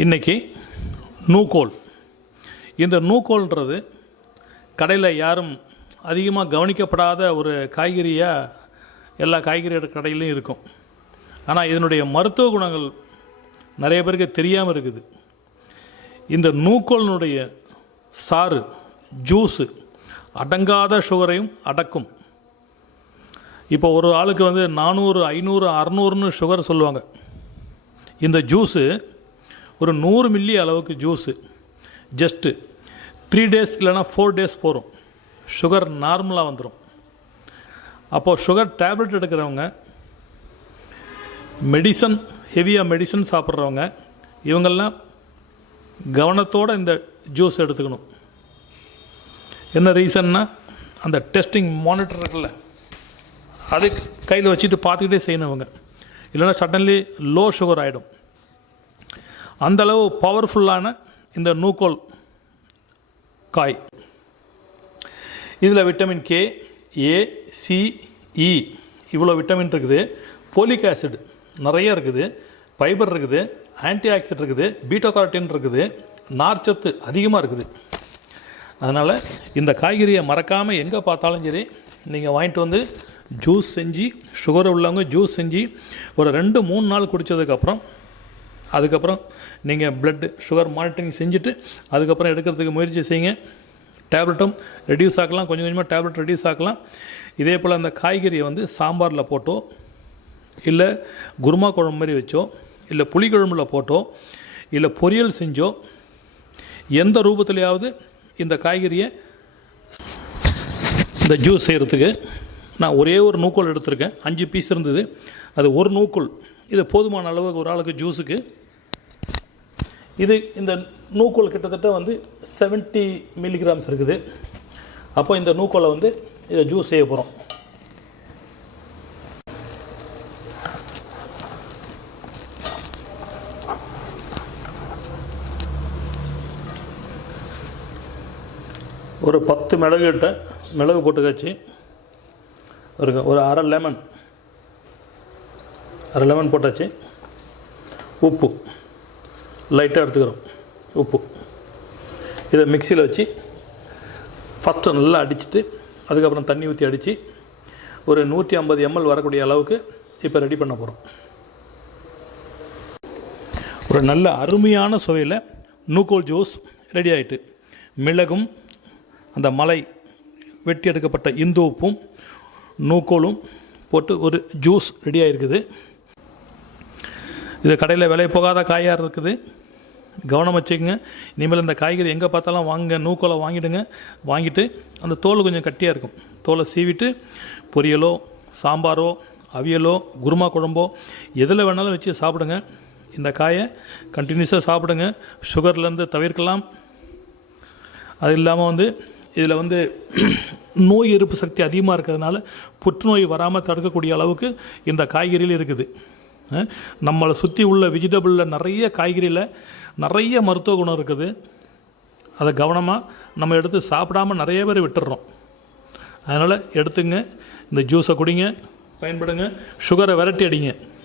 இன்றைக்கி நூக்கோல். இந்த நூக்கோல்ன்றது கடையில் யாரும் அதிகமாக கவனிக்கப்படாத ஒரு காய்கறியாக எல்லா காய்கறி கடையிலையும் இருக்கும். ஆனால் இதனுடைய மருத்துவ குணங்கள் நிறைய பேருக்கு தெரியாமல் இருக்குது. இந்த நூக்கோலினுடைய சாறு ஜூஸு அடங்காத சுகரையும் அடக்கும். இப்போ ஒரு ஆளுக்கு வந்து நானூறு ஐநூறு அறநூறுன்னு சுகர் சொல்லுவாங்க. இந்த ஜூஸு ஒரு நூறு மில்லி அளவுக்கு ஜூஸு ஜஸ்ட்டு த்ரீ டேஸ் இல்லைன்னா ஃபோர் டேஸ் போகிறோம் சுகர் நார்மலாக வந்துடும் அப்போது சுகர் டேப்லெட் எடுக்கிறவங்க மெடிசன் ஹெவியாக மெடிசன் சாப்பிட்றவங்க இவங்கெல்லாம் கவனத்தோடு இந்த ஜூஸ் எடுத்துக்கணும். என்ன ரீசன்னா அந்த டெஸ்டிங் மானிட்டர் இருக்குல்ல அது கையில் வச்சுட்டு பார்த்துக்கிட்டே செய்யணும் அவங்க இல்லைன்னா சடன்லி லோ சுகர் ஆகிடும் அந்தளவு பவர்ஃபுல்லான இந்த நூக்கோல் காய். இதில் vitamin K A C E இவ்வளோ விட்டமின் இருக்குது. போலிக் ஆசிட் நிறைய இருக்குது. ஃபைபர் இருக்குது. ஆன்டி ஆக்சிடென்ட் இருக்குது. பீட்டோகார்டின் இருக்குது. நார்ச்சத்து அதிகமாக இருக்குது. அதனால் இந்த காய்கறியை மறக்காமல் எங்கே பார்த்தாலும் சரி நீங்கள் வாங்கிட்டு வந்து ஜூஸ் செஞ்சு சுகர் உள்ளவங்க ஜூஸ் செஞ்சு ஒரு ரெண்டு மூணு நாள் குடித்ததுக்கப்புறம் அதுக்கப்புறம் நீங்கள் பிளட்டு சுகர் மானிட்டரிங் செஞ்சுட்டு அதுக்கப்புறம் எடுக்கிறதுக்கு முயற்சி செய்யுங்க. டேப்லெட்டும் ரெடியூஸ் ஆக்கலாம். கொஞ்சம் கொஞ்சமாக டேப்லெட் ரெடியூஸ் ஆக்கலாம். இதே போல் அந்த காய்கறியை வந்து சாம்பாரில் போட்டோ இல்லை குருமா குழம்பு மாதிரி வச்சோ இல்லை புளிக்குழம்புல போட்டோ இல்லை பொரியல் செஞ்சோ எந்த ரூபத்துலையாவது இந்த காய்கறியை இந்த ஜூஸ் செய்கிறதுக்கு நான் ஒரே ஒரு நூக்கோல் எடுத்திருக்கேன். அஞ்சு பீஸ் இருந்தது. அது ஒரு நூக்கோல். இது போதுமான அளவுக்கு ஒரு ஆளுக்கு ஜூஸுக்கு இது இந்த நூக்கோல் கிட்டத்தட்ட வந்து 70 மில்லிகிராம்ஸ் இருக்குது. அப்போ இந்த நூக்கோலை வந்து இதை ஜூஸ் செய்ய போகிறோம் ஒரு பத்து மிளகு கிட்ட மிளகு போட்டு வச்சு ஒரு ஒரு அரை லெமன் அரை லெமன் போட்டாச்சு. உப்பு. லைட்டாக எடுத்துக்கிறோம். உப்பு. இதை மிக்சியில் வச்சு ஃபஸ்ட்டு நல்லா அடிச்சுட்டு அதுக்கப்புறம் தண்ணி ஊற்றி அடித்து ஒரு நூற்றி ஐம்பது எம்எல் வரக்கூடிய அளவுக்கு இப்போ ரெடி பண்ண போகிறோம் ஒரு நல்ல அருமையான சுவையில் நூக்கோல் ஜூஸ் ரெடி ஆகிட்டு மிளகும் அந்த மலை வெட்டி எடுக்கப்பட்ட இந்து உப்பும் நூக்கோலும் போட்டு ஒரு ஜூஸ் ரெடி ஆகிருக்குது இது கடையில் விலை போகாத காயாக இருக்குது. கவனம் வச்சுக்கோங்க. இனிமேல் இந்த காய்கறி எங்கே பார்த்தாலும் வாங்க நூக்கோலை வாங்கிடுங்க. வாங்கிட்டு அந்த தோல் கொஞ்சம் கட்டியாக இருக்கும். தோலை சீவிட்டு பொரியலோ சாம்பாரோ அவியலோ குருமா குழம்போ எதில் வேணாலும் வச்சு சாப்பிடுங்க. இந்த காயை கண்டினியூஸாக சாப்பிடுங்க. சுகர்லேருந்து தவிர்க்கலாம். அது இல்லாமல் வந்து இதில் வந்து நோய் எதிர்ப்பு சக்தி அதிகமாக இருக்கிறதுனால புற்றுநோய் வராமல் தடுக்கக்கூடிய அளவுக்கு இந்த காய்கறியில் இருக்குது. நம்மளை சுற்றி உள்ள வெஜிடபிளில் நிறைய காய்கறியில் நிறைய மருத்துவ குணம் இருக்குது. அதை கவனமாக நம்ம எடுத்து சாப்பிடாம நிறைய பேர் விட்டுடுறோம் அதனால் எடுத்துங்க இந்த ஜூஸை குடிங்க பயன்படுங்க சுகரை விரட்டி அடிங்க.